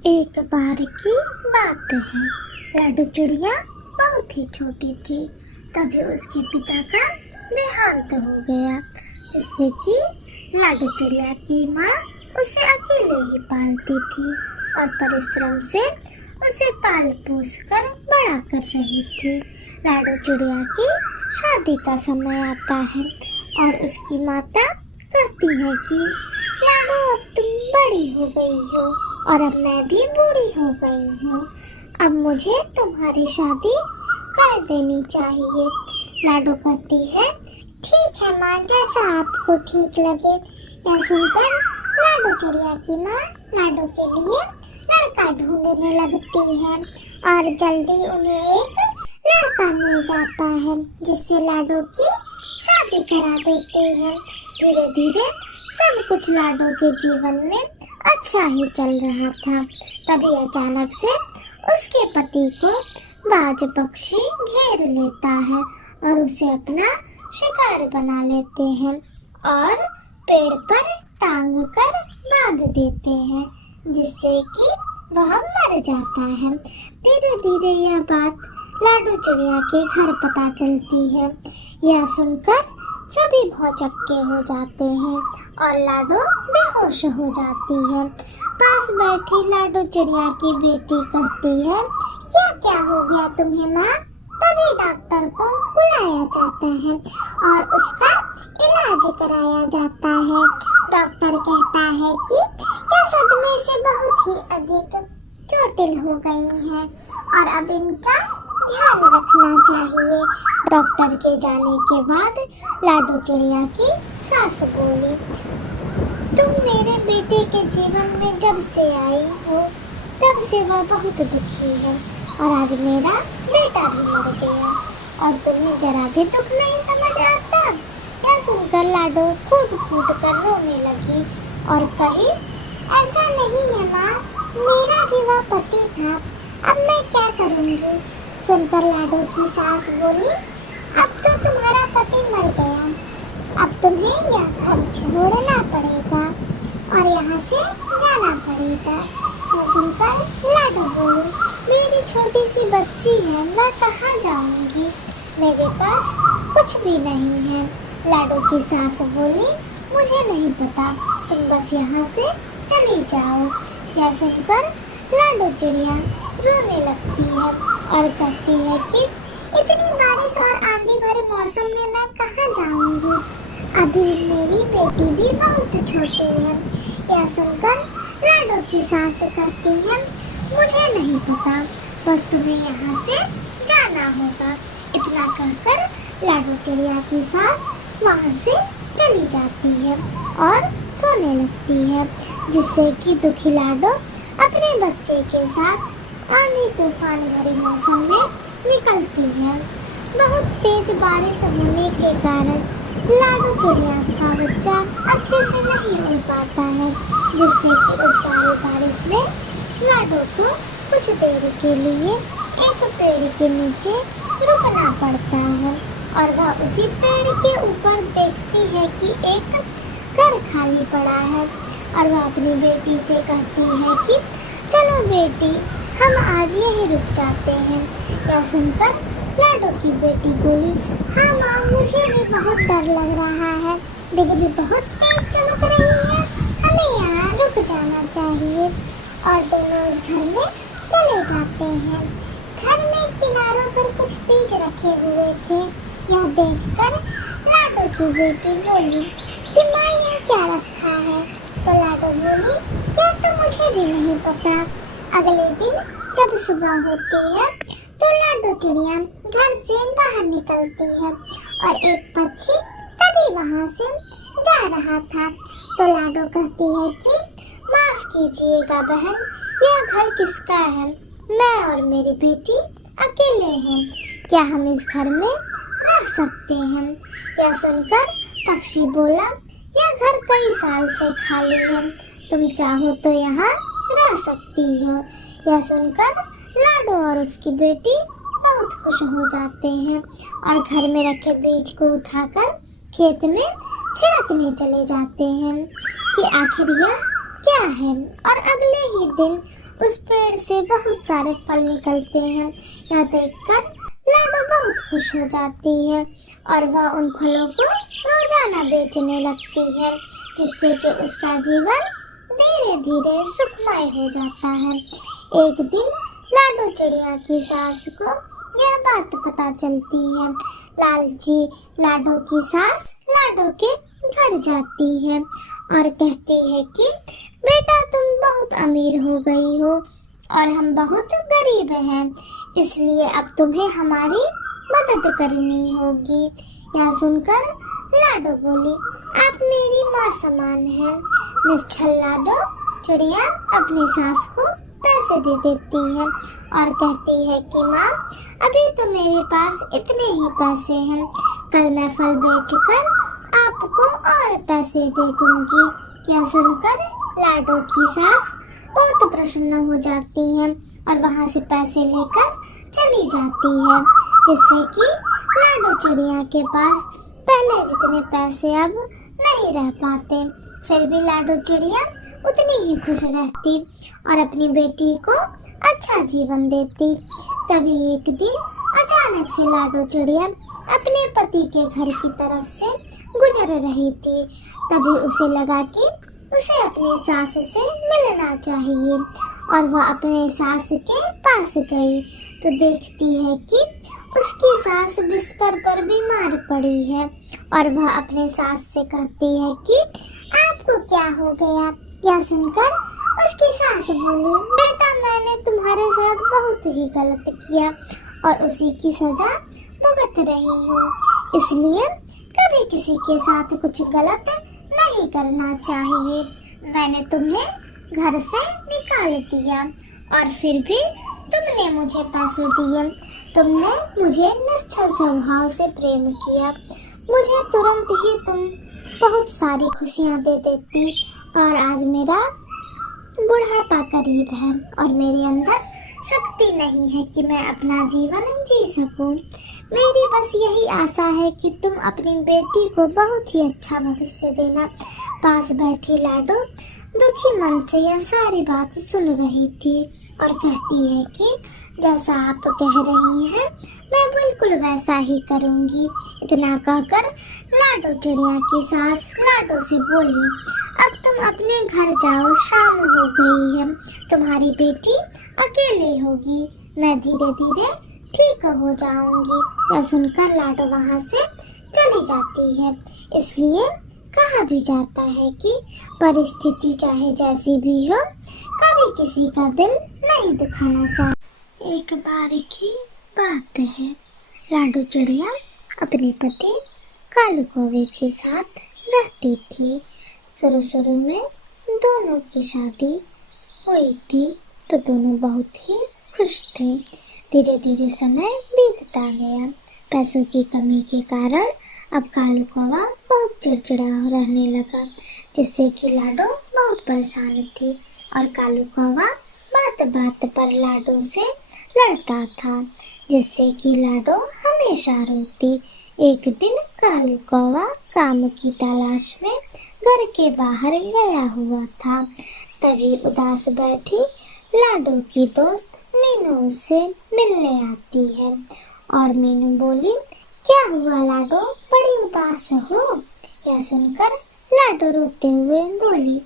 एक बार की बात है। लाडो चिड़िया बहुत ही छोटी थी। तभी उसके पिता का देहांत हो गया, जिससे कि लाडो चिड़िया की माँ उसे अकेले ही पालती थी और परिश्रम से उसे पाल पोस कर बड़ा कर रही थी। लाडो चिड़िया की शादी का समय आता है और उसकी माता कहती है कि लाडो, अब तुम बड़ी हो गई हो और अब मैं भी बूढ़ी हो गई हूँ। अब मुझे तुम्हारी शादी कर देनी चाहिए। लाडो कहती है, ठीक है माँ, जैसा आपको ठीक लगे। यह सुनकर लाडो चिड़िया की माँ लाडो के लिए लड़का ढूंढने लगती है और जल्दी उन्हें एक लड़का मिल जाता है, जिससे लाडो की शादी करा देते हैं। धीरे धीरे सब कुछ लाडो के जीवन में अच्छा ही चल रहा था। तभी अचानक से उसके पति को बाज पक्षी घेर लेता है और उसे अपना शिकार बना लेते हैं और पेड़ पर टांग कर बांध देते हैं, जिससे कि वह मर जाता है। धीरे धीरे यह बात लाडो चिड़िया के घर पता चलती है। यह सुनकर सभी भौचक्के हो जाते हैं और लाडो बेहोश हो जाती है। पास बैठी लाडो चिड़िया की बेटी कहती है, यह क्या हो गया तुम्हें माँ? तभी डॉक्टर को बुलाया जाता है और उसका इलाज कराया जाता है। डॉक्टर कहता है कि यह सदमे से बहुत ही अधिक चोटिल हो गई है और अब इनका ध्यान रखना चाहिए। डॉक्टर के जाने के बाद लाडो चिड़िया की सास बोली, तुम मेरे बेटे के जीवन में जब से आई हो तब से वह बहुत दुखी है और आज मेरा बेटा भी मर गया और तुम्हें जरा भी दुख नहीं समझ आता। यह सुनकर लाडो कूट कूट कर रोने लगी और कही, ऐसा नहीं है माँ, मेरा भी वह पति था, अब मैं क्या करूँगी। सुनकर लाडो की सास बोली, अब तो तुम्हारा पति मर गया, अब तुम्हें यह घर छोड़ना पड़ेगा और यहाँ से जाना पड़ेगा। यह सुनकर लाडो बोली, मेरी छोटी सी बच्ची है, मैं कहाँ जाऊँगी, मेरे पास कुछ भी नहीं है। लाडो की सास बोली, मुझे नहीं पता, तुम बस यहाँ से चली जाओ। यह सुनकर लाडो चिड़िया रोने लगती है और कहती है कि इतनी बारिश और आंधी भरे मौसम में मैं कहाँ जाऊंगी, अभी मेरी बेटी भी बहुत छोटी है। यह सुनकर लाडो की सास कहती है, मुझे नहीं पता, बस तुम्हें यहाँ से जाना होगा। इतना कहकर लाडो चिड़िया की सास वहाँ से चली जाती है और सोने लगती है, जिससे कि दुखी लाडो अपने बच्चे के साथ आंधी तूफान भरे मौसम में निकलती है। बहुत तेज बारिश होने के कारण लाडो चिड़िया का बच्चा अच्छे से नहीं उड़ पाता है, जिससे कि उस भारी बारिश में लाडो को कुछ देर के लिए एक पेड़ के नीचे रुकना पड़ता है और वह उसी पेड़ के ऊपर देखती है कि एक घर खाली पड़ा है और वह अपनी बेटी से कहती है कि चलो बेटी, हम आज यहीं रुक जाते हैं। यह सुनकर लाडो की बेटी बोली, हाँ माँ, मुझे भी बहुत डर लग रहा है, बिजली बहुत तेज चमक रही है, हमें यहाँ रुक जाना चाहिए। और दोनों उस घर में चले जाते हैं। घर में किनारों पर कुछ बीज रखे हुए थे। यह देखकर लाडो की बेटी बोली कि माँ, यह क्या रखा है? तो लाडो बोली, यह तो मुझे भी नहीं पता। अगले दिन जब सुबह होती है तो लाडो चिड़िया घर से बाहर निकलती है और एक पक्षी तभी वहाँ से जा रहा था। तो लाडो कहती है कि माफ कीजिएगा बहन, यह घर किसका है? मैं और मेरी बेटी अकेले हैं, क्या हम इस घर में रह सकते हैं? यह सुनकर पक्षी बोला, यह घर कई साल से खाली है, तुम चाहो तो यहाँ रह सकती हो। यह सुनकर लाडो और उसकी बेटी बहुत खुश हो जाते हैं और घर में रखे बीज को उठाकर खेत में छिड़कने चले जाते हैं कि आखिर यह क्या है। और अगले ही दिन उस पेड़ से बहुत सारे फल निकलते हैं। यह देखकर लाडो बहुत खुश हो जाती है और वह उन फलों को रोजाना बेचने लगती है, जिससे कि उसका जीवन धीरे धीरे सुखमय हो जाता है। एक दिन लाडो चिड़िया की सास को यह बात पता चलती है। लालची लाडो की सास लाडो के घर जाती है और कहती है कि बेटा तुम बहुत अमीर हो गई हो और हम बहुत गरीब हैं, इसलिए अब तुम्हें हमारी मदद करनी होगी। यह सुनकर लाडो बोली, आप मेरी माँ समान हैं। निश्चल लाडो चिड़िया अपनी सास को पैसे दे देती है और कहती है कि माँ अभी तो मेरे पास इतने ही पैसे हैं, कल मैं फल बेचकर आपको और पैसे दे दूंगी। यह सुनकर लाडो की सास बहुत प्रसन्न हो जाती है और वहाँ से पैसे लेकर चली जाती है, जिससे कि लाडो चिड़िया के पास पहले जितने पैसे अब नहीं रह पाते। फिर भी लाडो चिड़िया उतनी ही खुश रहती और अपनी बेटी को अच्छा जीवन देती। तभी एक दिन अचानक से लाडो चिड़िया अपने पति के घर की तरफ से गुजर रही थी। तभी उसे लगा कि उसे अपनी सास से मिलना चाहिए और वह अपने सास के पास गई तो देखती है कि उसकी सास बिस्तर पर बीमार पड़ी है और वह अपने सास से कहती है कि आपको क्या हो गया। यह सुनकर उसकी सास बोली, बेटा मैंने तुम्हारे साथ बहुत ही गलत किया और उसी की सजा भुगत रही हूँ, इसलिए कभी किसी के साथ कुछ गलत नहीं करना चाहिए। मैंने तुम्हें घर से निकाल दिया और फिर भी तुमने मुझे पैसे दिए। तुमने मुझे निश्चल स्वभाव से प्रेम किया, मुझे तुरंत ही तुम बहुत सारी खुशियाँ दे देती और आज मेरा बुढ़ापा करीब है और मेरे अंदर शक्ति नहीं है कि मैं अपना जीवन जी सकूं। मेरी बस यही आशा है कि तुम अपनी बेटी को बहुत ही अच्छा भविष्य देना। पास बैठी लाडो दुखी मन से यह सारी बात सुन रही थी और कहती है कि जैसा आप कह रही हैं मैं बिल्कुल वैसा ही करूंगी। इतना कहकर लाडो चिड़िया की सास लाडो से बोली, अब तुम अपने घर जाओ, शाम हो गई है, तुम्हारी बेटी अकेले होगी, मैं धीरे धीरे ठीक हो जाऊंगी। यह सुनकर लाडो वहाँ से चली जाती है। इसलिए कहा भी जाता है कि परिस्थिति चाहे जैसी भी हो, कभी किसी का दिल नहीं दुखाना चाहिए। एक बार की बात है, लाडो चिड़िया अपने पति कालू कौवे के साथ रहती थी। शुरू में दोनों की शादी हुई थी तो दोनों बहुत ही खुश थे। धीरे धीरे समय बीतता गया। पैसों की कमी के कारण अब कालू कौवा बहुत चिड़चिड़ा रहने लगा, जिससे कि लाडो बहुत परेशान थी और कालू कौवा बात बात पर लाडो से लड़ता था, जिससे कि लाडो हमेशा रोती। एक दिन कालू कौवा काम की तलाश में घर के बाहर गया हुआ था। तभी उदास बैठी लाडो की दोस्त मीनू उससे मिलने आती है और मीनू बोली, क्या हुआ लाडो, बड़ी उदास हो। यह सुनकर लाडो रोते हुए बोली,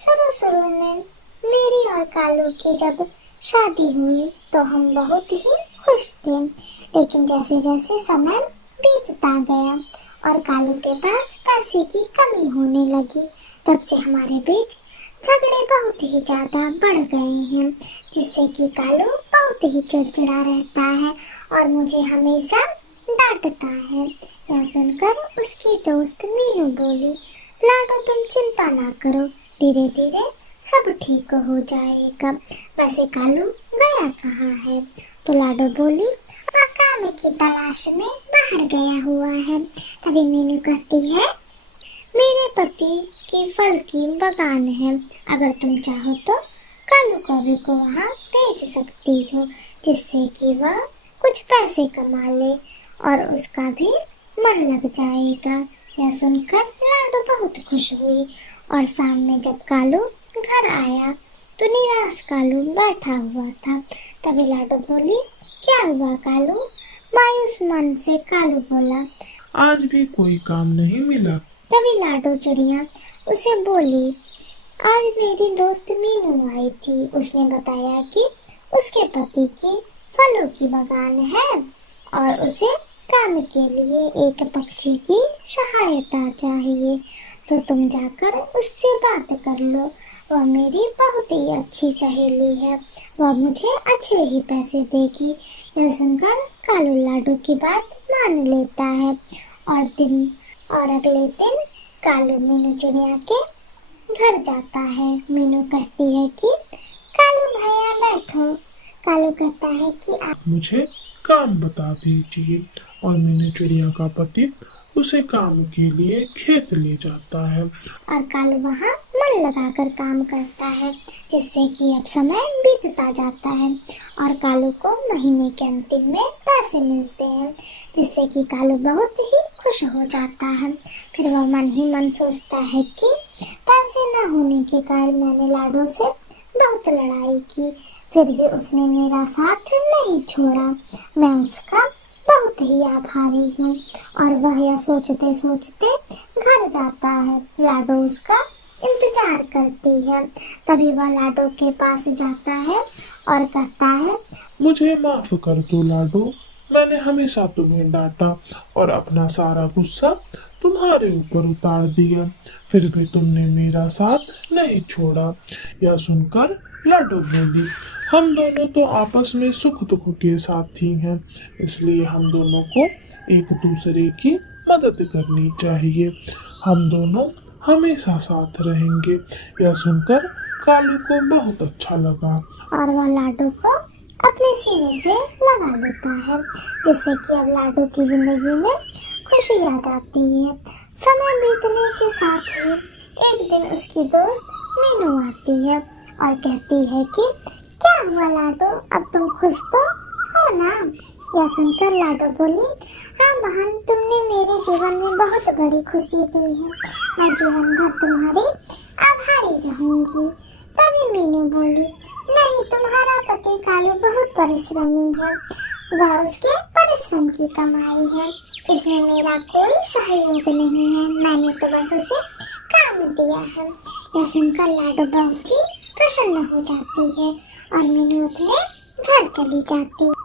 शुरू में मेरी और कालू की जब शादी हुई तो हम बहुत ही खुश थे, लेकिन जैसे जैसे समय बीतता गया और कालू के पास पैसे की कमी होने लगी, तब से हमारे बीच झगड़े बहुत ही ज्यादा बढ़ गए हैं, जिससे कि कालू बहुत ही चिड़चिड़ा रहता है और मुझे हमेशा डांटता है। यह सुनकर उसकी दोस्त मीनू बोली, लाडो तुम चिंता ना करो, धीरे धीरे सब ठीक हो जाएगा। वैसे कालू गया कहाँ है? तो लाडो बोली, वह काम की तलाश में बाहर गया हुआ है। तभी मीनू कहती है, मेरे पति की फल की बागान है, अगर तुम चाहो तो कालू कौवे को वहाँ भेज सकती हो, जिससे कि वह कुछ पैसे कमा ले और उसका भी मन लग जाएगा। यह सुनकर लाडो बहुत खुश हुई और शाम में जब कालू घर आया तो निराश कालू बैठा हुआ था। तभी लाडो बोली, क्या हुआ कालू? मायूस मन से कालू बोला। आज भी कोई काम नहीं मिला। तभी लाडो चिड़िया उसे बोली, आज मेरी दोस्त मीनू आई थी। उसने बताया कि उसके पति की फलों की बागान है और उसे काम के लिए एक पक्षी की सहायता चाहिए, तो तुम जाकर उससे बात कर लो। वह मेरी बहुत ही अच्छी सहेली है, वह मुझे अच्छे ही पैसे देगी। यह सुनकर कालू लाडो की बात मान लेता है और अगले दिन कालू मीनू चिड़िया के घर जाता है। मीनू कहती है कि कालू भैया बैठो। कालू कहता है कि आप मुझे काम बता दीजिए। और मीनू चिड़िया का पति उसे काम के लिए खेत ले जाता है। और कालू वहाँ मन लगाकर काम करता है, जिससे कि अब समय बीतता जाता है और कालू को महीने के अंतिम में पैसे मिलते हैं, जिससे कि कालू बहुत ही खुश हो जाता है। फिर वह मन ही मन सोचता है कि पैसे न होने के कारण मैंने लाडो से बहुत लड़ाई की, फिर भी उसने मेरा साथ नहीं छोड़ा। मैं उसका बहुत ही आभारी हूँ। और वह यह सोचते सोचते घर जाता है। लाडो उसका इंतजार करती है। तभी वह लाडो के पास जाता है और कहता है, मुझे माफ कर दो लाडो, मैंने हमेशा तुम्हें डांटा और अपना सारा गुस्सा तुम्हारे ऊपर उतार दिया, फिर भी तुमने मेरा साथ नहीं छोड़ा। यह सुनकर लाडो बोली, हम दोनों तो आपस में सुख दुख के साथी हैं, इसलिए हम दोनों को एक दूसरे की मदद करनी चाहिए। हम दोनों हमेशा साथ रहेंगे। यह सुनकर कालू को बहुत अच्छा लगा। और वह लाडो को अपने सीने से लगा लेता है, जिससे कि अब लाडो की जिंदगी में खुशी आ जाती है। समय बीतने के साथ ही एक दिन उसकी दोस्त मीनू आती है और कहती है कि क्या हुआ लाडो, अब तुम खुश तो हो ना? यह सुनकर लाडो बोली, हाँ बहन, तुमने मेरे जीवन में बहुत बड़ी खुशी दी है। मैं जीवन भर तुम्हारी आभारी रहूंगी। तभी मीनू बोली, नहीं, तुम्हारा पति कालू बहुत परिश्रमी है, वह उसके परिश्रम की कमाई है, इसमें मेरा कोई सहयोग नहीं है। मैंने तो बस उसे काम दिया है। यह सुनकर लाडो बहुत ही प्रसन्न हो जाती है और मीनू अपने घर चली जाती है।